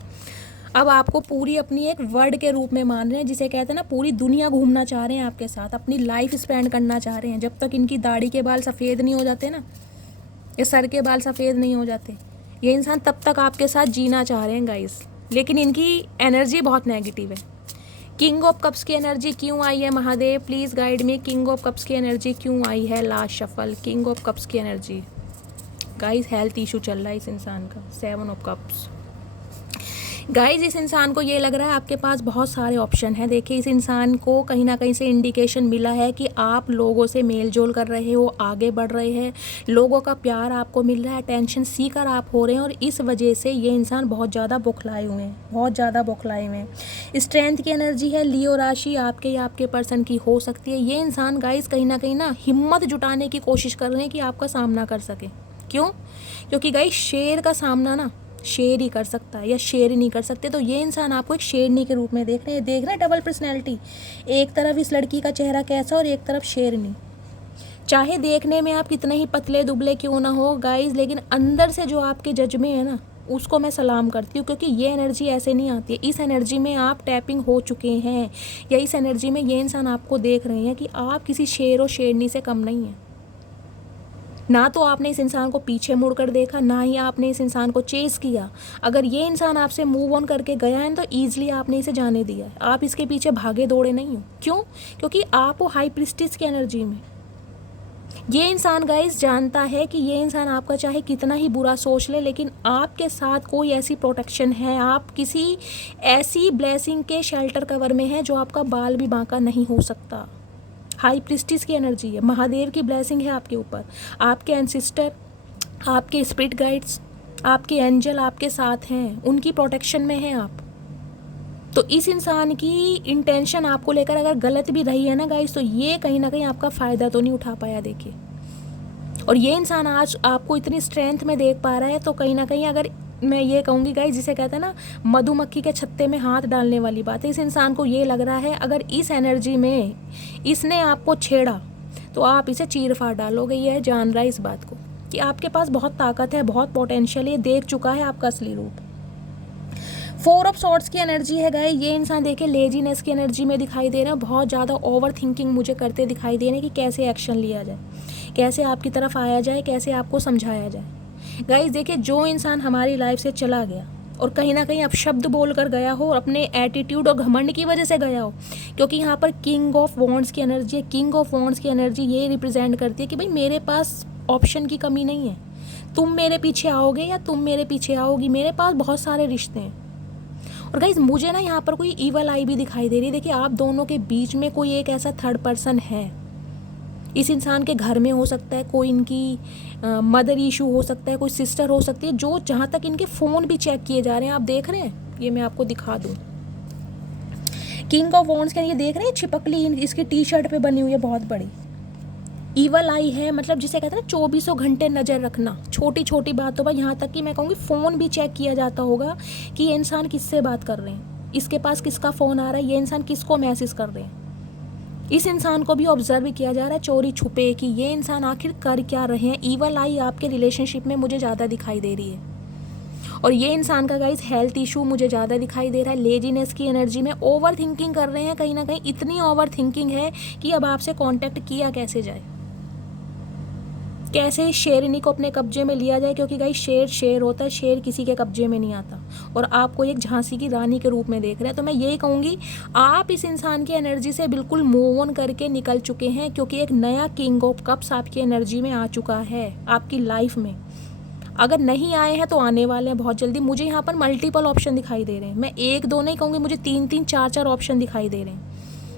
अब आपको पूरी अपनी एक वर्ड के रूप में मान रहे हैं, जिसे कहते हैं ना पूरी दुनिया घूमना चाह रहे हैं आपके साथ, अपनी लाइफ स्पेंड करना चाह रहे हैं। जब तक इनकी दाढ़ी के बाल सफ़ेद नहीं हो जाते ना, ये सर के बाल सफ़ेद नहीं हो जाते, ये इंसान तब तक आपके साथ जीना चाह रहे हैं गाइस। लेकिन इनकी एनर्जी बहुत नेगेटिव है। किंग ऑफ कप्स की एनर्जी क्यों आई है Mahadev, please guide me. King of cups की एनर्जी क्यों आई है? Last shuffle, king of cups की एनर्जी। गाइस हेल्थ इशू चल रहा है इस इंसान का। 7 ऑफ कप्स। गाइज इस इंसान को ये लग रहा है आपके पास बहुत सारे ऑप्शन हैं। देखिए इस इंसान को कहीं ना कहीं से इंडिकेशन मिला है कि आप लोगों से मेल जोल कर रहे हो, आगे बढ़ रहे हैं, लोगों का प्यार आपको मिल रहा है, अटेंशन सीकर आप हो रहे हैं, और इस वजह से ये इंसान बहुत ज़्यादा बौखलाए हुए हैं। स्ट्रेंथ की एनर्जी है, लियो राशि आपके या आपके पर्सन की हो सकती है। ये इंसान गाइज कहीं ना हिम्मत जुटाने की कोशिश कर रहे हैं कि आपका सामना कर सके। क्यों? क्योंकि गाइज शेर का सामना ना शेर ही कर सकता है, या शेर ही नहीं कर सकते। तो ये इंसान आपको एक शेरनी के रूप में देख रहे हैं। डबल पर्सनैलिटी, एक तरफ इस लड़की का चेहरा कैसा और एक तरफ शेरनी। चाहे देखने में आप कितने ही पतले दुबले क्यों ना हो गाइज, लेकिन अंदर से जो आपके जज में है ना उसको मैं सलाम करती हूँ, क्योंकि ये एनर्जी ऐसे नहीं आती है। इस एनर्जी में आप टैपिंग हो चुके हैं, या इस एनर्जी में ये इंसान आपको देख रहे हैं कि आप किसी शेर और शेरनी से कम नहीं हैं। ना तो आपने इस इंसान को पीछे मुड़कर देखा, ना ही आपने इस इंसान को चेस किया। अगर ये इंसान आपसे मूव ऑन करके गया है तो ईजिली आपने इसे जाने दिया है। आप इसके पीछे भागे दौड़े नहीं हो। क्यों? क्योंकि आप वो हाई प्रिस्टिस की एनर्जी में। ये इंसान गाइस जानता है कि ये इंसान आपका चाहे कितना ही बुरा सोच ले, लेकिन आपके साथ कोई ऐसी प्रोटेक्शन है, आप किसी ऐसी ब्लेसिंग के शेल्टर कवर में हैं जो आपका बाल भी बांका नहीं हो सकता। हाई प्रिस्टिस की एनर्जी है, महादेव की ब्लेसिंग है आपके ऊपर। आपके एंसिस्टर, आपके स्पिरिट गाइड्स, आपके एंजल आपके साथ हैं, उनकी प्रोटेक्शन में हैं आप। तो इस इंसान की इंटेंशन आपको लेकर अगर गलत भी रही है ना गाइस, तो ये कहीं ना कहीं आपका फ़ायदा तो नहीं उठा पाया। देखिए, और ये इंसान आज आपको इतनी स्ट्रेंथ में देख पा रहा है, तो कहीं ना कहीं अगर मैं ये कहूँगी गाइस, जिसे कहते हैं ना मधुमक्खी के छत्ते में हाथ डालने वाली बात है। इस इंसान को ये लग रहा है अगर इस एनर्जी में इसने आपको छेड़ा तो आप इसे चीर फाड़ डालोगे। ये जान रहा है इस बात को। कि आपके पास बहुत ताकत है, बहुत पोटेंशियल है, देख चुका है आपका असली रूप। 4 ऑफ सॉर्ड्स की एनर्जी है गाइस, ये इंसान देखिए लेजीनेस की एनर्जी में दिखाई दे रहा है, बहुत ज़्यादा ओवर थिंकिंग मुझे करते दिखाई दे रहे हैं कि कैसे एक्शन लिया जाए, कैसे आपकी तरफ आया जाए, कैसे आपको समझाया जाए। गाइस देखिए, जो इंसान हमारी लाइफ से चला गया और कहीं ना कहीं अपशब्द बोल कर गया हो और अपने एटीट्यूड और घमंड की वजह से गया हो, क्योंकि यहाँ पर किंग ऑफ वॉन्ड्स की एनर्जी है। किंग ऑफ वॉन्ड्स की एनर्जी ये रिप्रेजेंट करती है कि भाई मेरे पास ऑप्शन की कमी नहीं है, तुम मेरे पीछे आओगे या तुम मेरे पीछे आओगी, मेरे पास बहुत सारे रिश्ते हैं। और गाइज मुझे ना यहाँ पर कोई ईवल आई भी दिखाई दे रही है। देखिए आप दोनों के बीच में कोई एक ऐसा थर्ड पर्सन है, इस इंसान के घर में हो सकता है, कोई इनकी मदर इशू हो सकता है, कोई सिस्टर हो सकती है, जो जहाँ तक इनके फ़ोन भी चेक किए जा रहे हैं, आप देख रहे हैं, ये मैं आपको दिखा दूँ। किंग ऑफ वॉन्ड्स के ये देख रहे हैं, छिपकली इसकी टी शर्ट पे बनी हुई है बहुत बड़ी। ईवल आई है मतलब जिसे कहते हैं ना 2400 घंटे नज़र रखना छोटी छोटी बातों पर, यहाँ तक कि मैं कहूँगी फ़ोन भी चेक किया जाता होगा कि ये इंसान किससे बात कर रहे हैं, इसके पास किसका फ़ोन आ रहा है, ये इंसान किसको मैसेज कर रहे हैं। इस इंसान को भी ऑब्जर्व किया जा रहा है चोरी छुपे कि ये इंसान आखिर कर क्या रहे हैं। ईवल आई आपके रिलेशनशिप में मुझे ज़्यादा दिखाई दे रही है, और ये इंसान का गाइस हेल्थ इशू मुझे ज़्यादा दिखाई दे रहा है। लेजीनेस की एनर्जी में ओवर थिंकिंग कर रहे हैं, कहीं ना कहीं इतनी ओवर थिंकिंग है कि अब आपसे कांटेक्ट किया कैसे जाए, कैसे शेरनी को अपने कब्जे में लिया जाए, क्योंकि गाइस शेर होता है, शेर किसी के कब्जे में नहीं आता, और आपको एक झांसी की रानी के रूप में देख रहे हैं। तो मैं यही कहूँगी आप इस इंसान की एनर्जी से बिल्कुल मूव ऑन करके निकल चुके हैं, क्योंकि एक नया किंग ऑफ कप्स आपकी एनर्जी में आ चुका है आपकी लाइफ में। अगर नहीं आए हैं तो आने वाले हैं बहुत जल्दी। मुझे यहाँ पर मल्टीपल ऑप्शन दिखाई दे रहे हैं, मैं एक दो नहीं कहूँगी, मुझे 3-3 4-4 ऑप्शन दिखाई दे रहे हैं।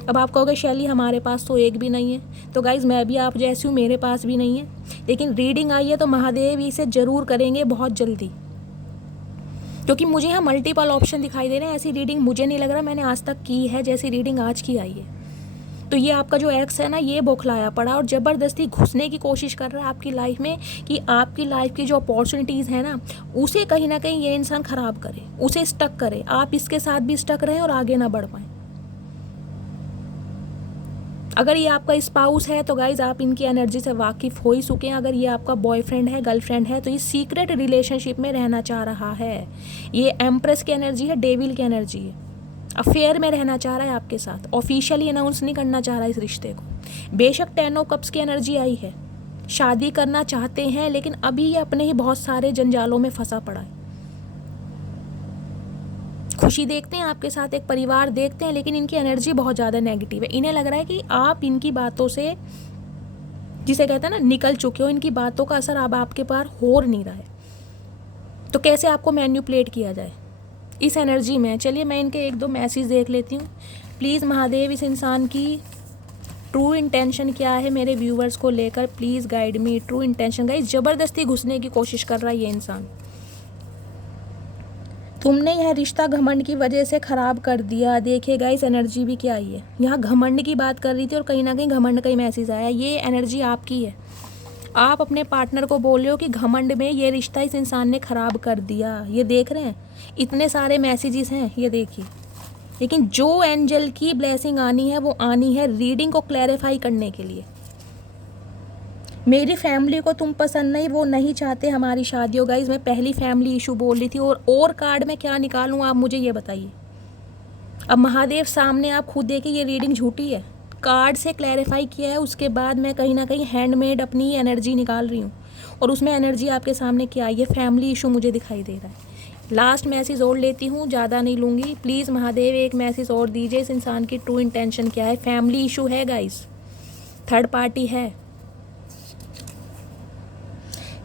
अब आप कहोगे शैली हमारे पास तो एक भी नहीं है, तो गाइज़ मैं भी आप जैसी हूँ, मेरे पास भी नहीं है, लेकिन रीडिंग आई है तो महादेव इसे ज़रूर करेंगे बहुत जल्दी, क्योंकि मुझे यहाँ मल्टीपल ऑप्शन दिखाई दे रहे हैं। ऐसी रीडिंग मुझे नहीं लग रहा मैंने आज तक की है जैसी रीडिंग आज की आई है। तो ये आपका जो एक्स है ना, ये बौखलाया पड़ा और ज़बरदस्ती घुसने की कोशिश कर रहा है आपकी लाइफ में, कि आपकी लाइफ की जो अपॉर्चुनिटीज़ हैं ना उसे कहीं ना कहीं ये इंसान ख़राब करे, उसे स्टक करे, आप इसके साथ भी स्टक रहें और आगे ना बढ़ पाएँ। अगर ये आपका स्पाउस है तो गाइज आप इनकी एनर्जी से वाकिफ़ हो ही चुके हैं। अगर ये आपका बॉयफ्रेंड है, गर्लफ्रेंड है, तो ये सीक्रेट रिलेशनशिप में रहना चाह रहा है। ये एम्प्रेस की एनर्जी है, डेविल की एनर्जी है, अफेयर में रहना चाह रहा है आपके साथ, ऑफिशियली अनाउंस नहीं करना चाह रहा है इस रिश्ते को। बेशक 10 ऑफ कप्स की एनर्जी आई है, शादी करना चाहते हैं, लेकिन अभी ये अपने ही बहुत सारे जंजालों में फंसा पड़ा है। खुशी देखते हैं आपके साथ, एक परिवार देखते हैं, लेकिन इनकी एनर्जी बहुत ज़्यादा नेगेटिव है। इन्हें लग रहा है कि आप इनकी बातों से, जिसे कहते हैं ना, निकल चुके हो, इनकी बातों का असर अब आपके पार हो नहीं रहा है। तो कैसे आपको मैन्युपुलेट किया जाए इस एनर्जी में। चलिए मैं इनके 1-2 मैसेज देख लेती हूँ। प्लीज़ महादेव इस इंसान की ट्रू इंटेंशन क्या है मेरे व्यूवर्स को लेकर, please guide me. True intention guys, ज़बरदस्ती घुसने की कोशिश कर रहा है ये इंसान। तुमने यह रिश्ता घमंड की वजह से ख़राब कर दिया। देखिए गाइस एनर्जी भी क्या आई है, यहाँ घमंड की बात कर रही थी और कहीं ना कहीं घमंड का ही मैसेज आया। ये एनर्जी आपकी है, आप अपने पार्टनर को बोल रहे हो कि घमंड में ये रिश्ता इस इंसान ने ख़राब कर दिया। ये देख रहे हैं इतने सारे मैसेजेस हैं, ये देखिए। लेकिन जो एंजल की ब्लेसिंग आनी है वो आनी है रीडिंग को क्लैरिफाई करने के लिए। मेरी फैमिली को तुम पसंद नहीं, वो नहीं चाहते हमारी शादी हो। गाइज मैं पहली फैमिली इशू बोल रही थी, और कार्ड में क्या निकालूं आप मुझे ये बताइए। अब महादेव सामने आप खुद देखिए, ये रीडिंग झूठी है, कार्ड से क्लैरिफाई किया है, उसके बाद मैं कहीं ना कहीं हैंडमेड अपनी एनर्जी निकाल रही हूँ, और उसमें एनर्जी आपके सामने क्या आई है, फैमिली इशू मुझे दिखाई दे रहा है। लास्ट मैसेज और लेती हूँ, ज़्यादा नहीं लूँगी। प्लीज़ महादेव एक मैसेज और दीजिए, इस इंसान की ट्रू इंटेंशन क्या है। फैमिली इशू है गाइज, थर्ड पार्टी है,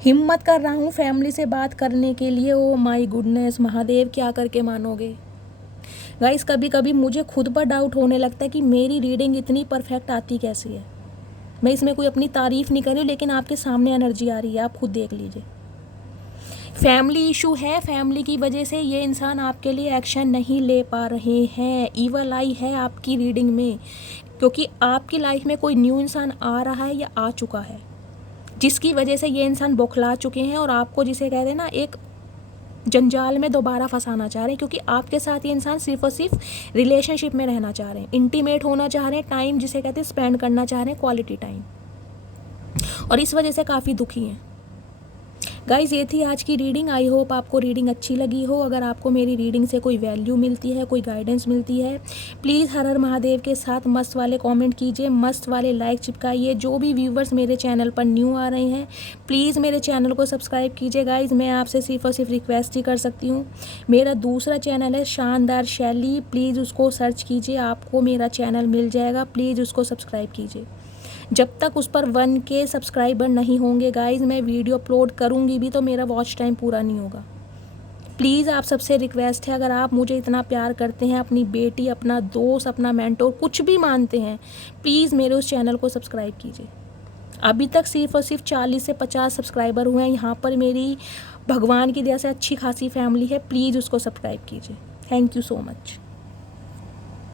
हिम्मत कर रहा हूँ फैमिली से बात करने के लिए। ओ माय गुडनेस महादेव, क्या करके मानोगे गाइस। कभी कभी मुझे खुद पर डाउट होने लगता है कि मेरी रीडिंग इतनी परफेक्ट आती कैसी है। मैं इसमें कोई अपनी तारीफ़ नहीं कर रही हूँ, लेकिन आपके सामने एनर्जी आ रही है, आप खुद देख लीजिए। फैमिली इशू है, फैमिली की वजह से ये इंसान आपके लिए एक्शन नहीं ले पा रहे हैं। ईवल आई है आपकी रीडिंग में, क्योंकि आपकी लाइफ में कोई न्यू इंसान आ रहा है या आ चुका है, जिसकी वजह से ये इंसान बौखला चुके हैं और आपको, जिसे कहते हैं ना, एक जंजाल में दोबारा फंसाना चाह रहे हैं। क्योंकि आपके साथ ये इंसान सिर्फ और सिर्फ रिलेशनशिप में रहना चाह रहे हैं, इंटीमेट होना चाह रहे हैं, टाइम जिसे कहते हैं स्पेंड करना चाह रहे हैं, क्वालिटी टाइम, और इस वजह से काफ़ी दुखी हैं। गाइज़ ये थी आज की रीडिंग। आई होप आपको रीडिंग अच्छी लगी हो। अगर आपको मेरी रीडिंग से कोई वैल्यू मिलती है, कोई गाइडेंस मिलती है, प्लीज़ हर हर महादेव के साथ मस्त वाले कमेंट कीजिए, मस्त वाले लाइक चिपकाइए। जो भी व्यूवर्स मेरे चैनल पर न्यू आ रहे हैं प्लीज़ मेरे चैनल को सब्सक्राइब कीजिए। गाइज़ मैं आपसे सिर्फ और सिर्फ रिक्वेस्ट ही कर सकती हूँ। मेरा दूसरा चैनल है शानदार शैली, प्लीज़ उसको सर्च कीजिए, आपको मेरा चैनल मिल जाएगा। प्लीज़ उसको सब्सक्राइब कीजिए। जब तक उस पर 1K सब्सक्राइबर नहीं होंगे गाइज़, मैं वीडियो अपलोड करूँगी भी तो मेरा वॉच टाइम पूरा नहीं होगा। प्लीज़ आप सबसे रिक्वेस्ट है, अगर आप मुझे इतना प्यार करते हैं, अपनी बेटी, अपना दोस्त, अपना मेंटोर कुछ भी मानते हैं, प्लीज़ मेरे उस चैनल को सब्सक्राइब कीजिए। अभी तक सिर्फ और सिर्फ 40 से 50 सब्सक्राइबर हुए हैं। यहाँ पर मेरी भगवान की दया से अच्छी खासी फैमिली है। प्लीज़ उसको सब्सक्राइब कीजिए। Thank you so much.